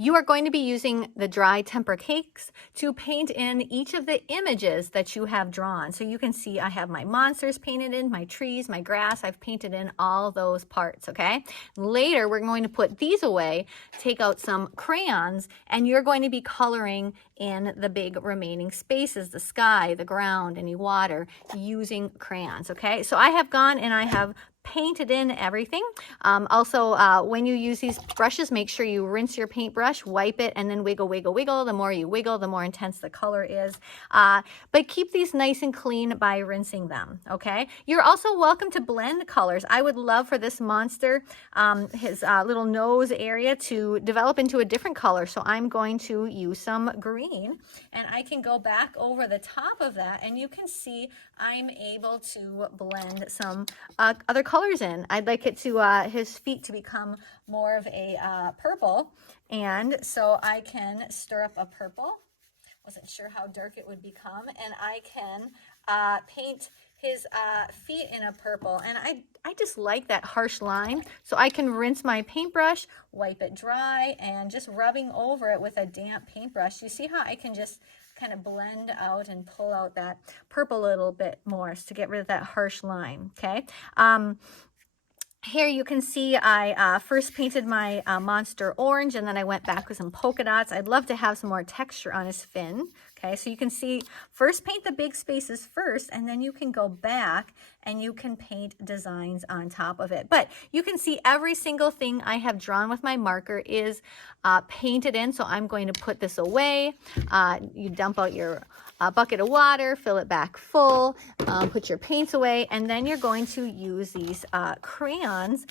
You are going to be using the dry temper cakes to paint in each of the images that you have drawn. So you can see I have my monsters painted in, my trees, my grass. I've painted in all those parts, okay? Later, we're going to put these away, take out some crayons, and you're going to be coloring in the big remaining spaces, the sky, the ground, any water, using crayons, okay? So I have gone and I have painted in everything. Also, when you use these brushes, make sure you rinse your paintbrush, wipe it, and then wiggle, wiggle, wiggle. The more you wiggle, the more intense the color is. But keep these nice and clean by rinsing them, okay? You're also welcome to blend colors. I would love for this monster, his little nose area, to develop into a different color. So I'm going to use some green, and I can go back over the top of that, and you can see I'm able to blend some other colors in. I'd like it to his feet to become more of a purple, and so I can stir up a purple. Wasn't sure how dark it would become, and I can paint his feet in a purple, and I just like that harsh line, so I can rinse my paintbrush, wipe it dry, and just rubbing over it with a damp paintbrush. You see how I can just kind of blend out and pull out that purple a little bit more to get rid of that harsh line, okay? Here you can see I first painted my monster orange, and then I went back with some polka dots. I'd love to have some more texture on his fin. Okay, so you can see, first paint the big spaces first, and then you can go back and you can paint designs on top of it. But you can see every single thing I have drawn with my marker is painted in, so I'm going to put this away. You dump out your bucket of water, fill it back full, put your paints away, and then you're going to use these crayons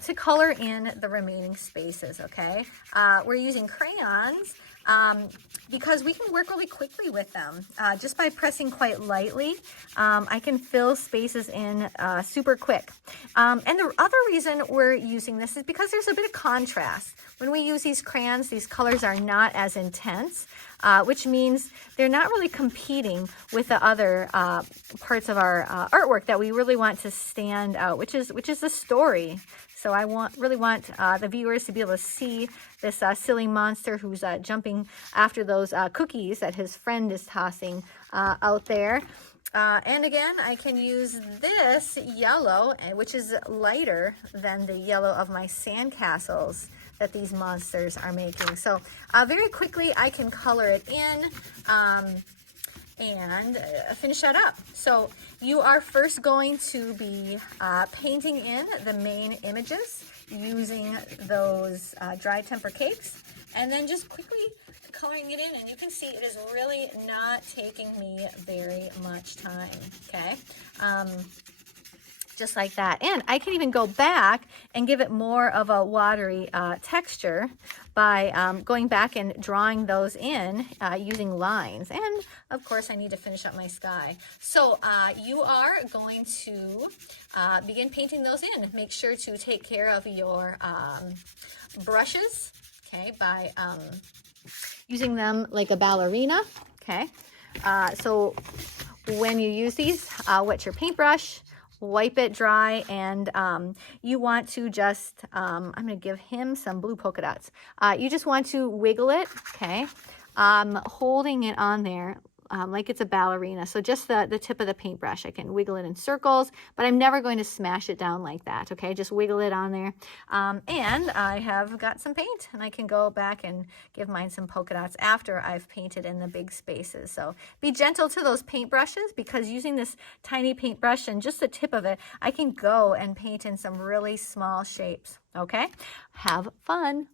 to color in the remaining spaces, okay? We're using crayons because we can work really quickly with them. Just by pressing quite lightly, I can fill spaces in super quick. And the other reason we're using this is because there's a bit of contrast. When we use these crayons, these colors are not as intense, which means they're not really competing with the other parts of our artwork that we really want to stand out, which is the story. So I really want the viewers to be able to see this silly monster who's jumping after those cookies that his friend is tossing out there. And again, I can use this yellow, which is lighter than the yellow of my sandcastles that these monsters are making. So very quickly I can color it in and finish that up. So you are first going to be painting in the main images using those dry temper cakes, and then just quickly coloring it in, and you can see it is really not taking me very much time, okay? Just like that. And I can even go back and give it more of a watery texture by going back and drawing those in using lines. And of course I need to finish up my sky. So you are going to begin painting those in. Make sure to take care of your brushes, okay, by using them like a ballerina, okay? So when you use these, wet your paintbrush, wipe it dry, and you want to just, I'm going to give him some blue polka dots. You just want to wiggle it, okay, holding it on there like it's a ballerina. So just the tip of the paintbrush, I can wiggle it in circles, but I'm never going to smash it down like that, okay? Just wiggle it on there. And I have got some paint, and I can go back and give mine some polka dots after I've painted in the big spaces. So be gentle to those paintbrushes, because using this tiny paintbrush and just the tip of it, I can go and paint in some really small shapes, okay? Have fun.